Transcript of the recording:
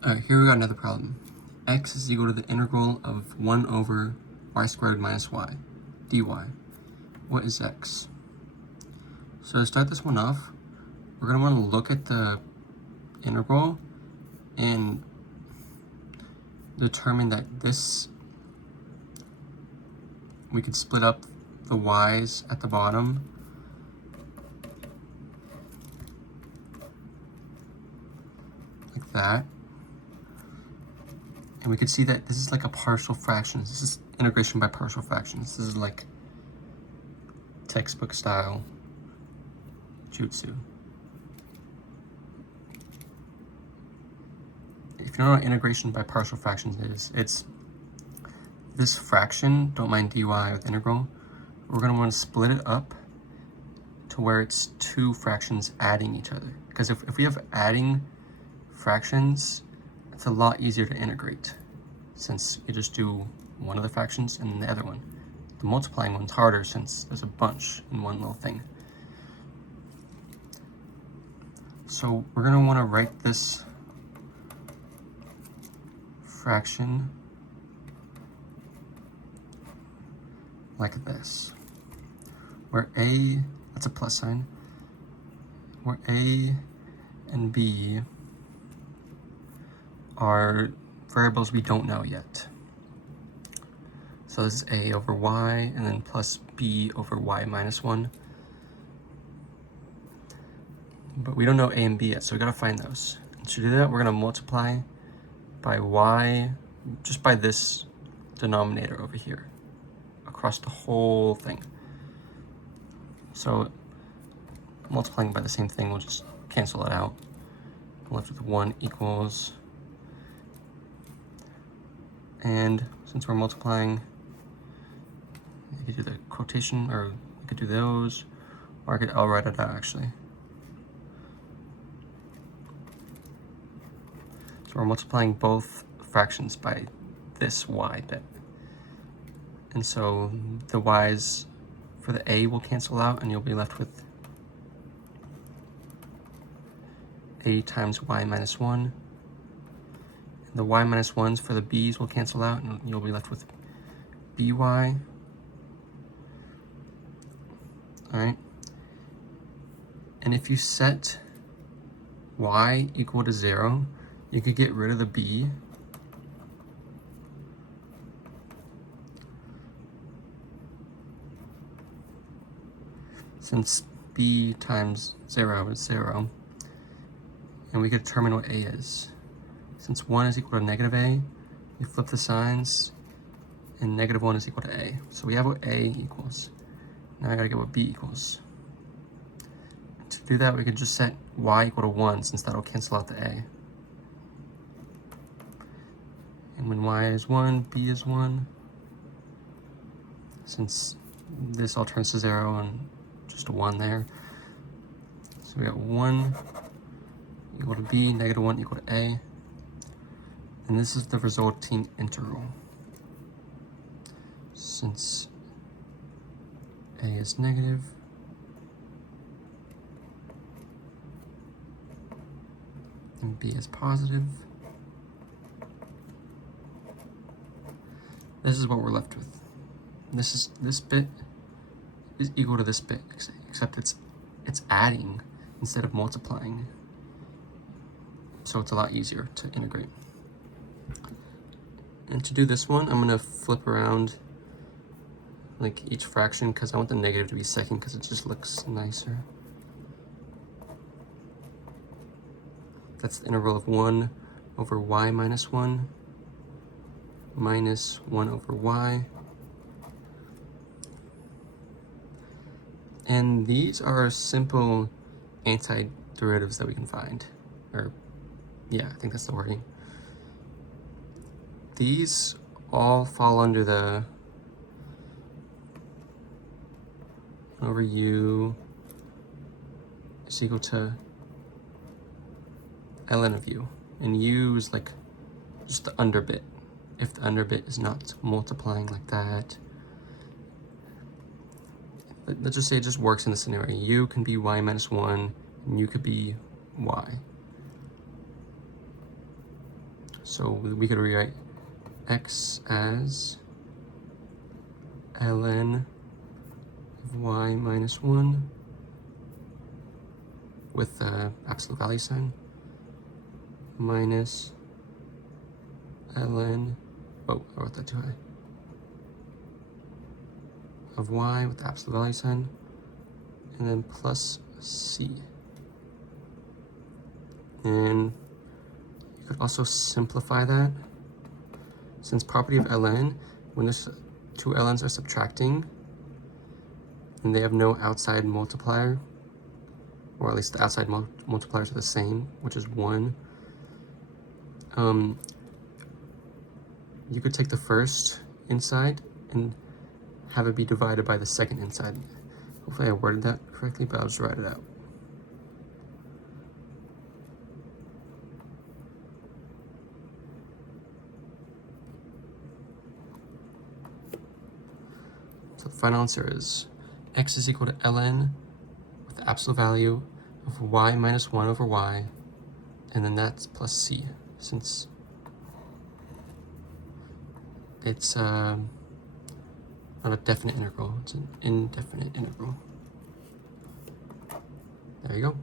Alright, here we got another problem. X is equal to the integral of 1 over y squared minus y dy. What is x? So to start this one off, we're going to want to look at the integral and determine that this, we could split up the y's at the bottom like that. And we could see that this is like a partial fraction. This is integration by partial fractions. This is like textbook style jutsu. If you don't know what integration by partial fractions is, it's this fraction, don't mind dy with integral, we're going to want to split it up to where it's two fractions adding each other. Because if we have adding fractions, it's a lot easier to integrate since you just do one of the fractions and then the other one. The multiplying one's harder since there's a bunch in one little thing. So we're going to want to write this fraction like this, where a, that's a plus sign, where a and b are variables we don't know yet. So this is a over y and then plus b over y minus 1. But we don't know a and b yet, so we gotta find those. And to do that, we're gonna multiply by y, just by this denominator over here, across the whole thing. So multiplying by the same thing, we'll just cancel it out. We're left with 1 equals, and since we're multiplying, you could do the quotation, or we could do those, or I'll write it out actually. So we're multiplying both fractions by this y bit. And so the y's for the a will cancel out and you'll be left with a times y minus 1. And the y minus 1's for the b's will cancel out and you'll be left with by. Alright. And if you set y equal to 0, you could get rid of the b. Since b times 0 is 0, and we could determine what a is. Since 1 is equal to negative a, we flip the signs, and negative 1 is equal to a. So we have what a equals. Now I gotta get what b equals. To do that, we could just set y equal to 1, since that'll cancel out the a. And when y is 1, b is 1. Since this all turns to 0 and just a 1 there. So we got 1 equal to b, negative 1 equal to a. And this is the resulting integral. Since a is negative, and b is positive, this is what we're left with. This bit is equal to this bit, except it's adding instead of multiplying. So it's a lot easier to integrate. And to do this one, I'm gonna flip around like each fraction because I want the negative to be second because it just looks nicer. That's the interval of 1 over y minus 1 minus 1 over y. And these are simple antiderivatives that we can find. Or, yeah, I think that's the wording. These all fall under the 1 over u is equal to ln of u. And u is like just the under bit. If the under bit is not multiplying like that. Let's just say it just works in the scenario. U can be y minus 1, and u could be y. So we could rewrite x as ln of y minus 1 with the absolute value sign minus ln, oh, I wrote that too high, of y with the absolute value sign, and then plus c. And you could also simplify that. Since property of ln, when there's two ln's are subtracting and they have no outside multiplier, or at least the outside multipliers are the same, which is 1, you could take the first inside and have it be divided by the second inside. Hopefully I worded that correctly, but I'll just write it out. So the final answer is x is equal to ln with the absolute value of y minus 1 over y, and then that's plus c, since it's not a definite integral, it's an indefinite integral. There you go.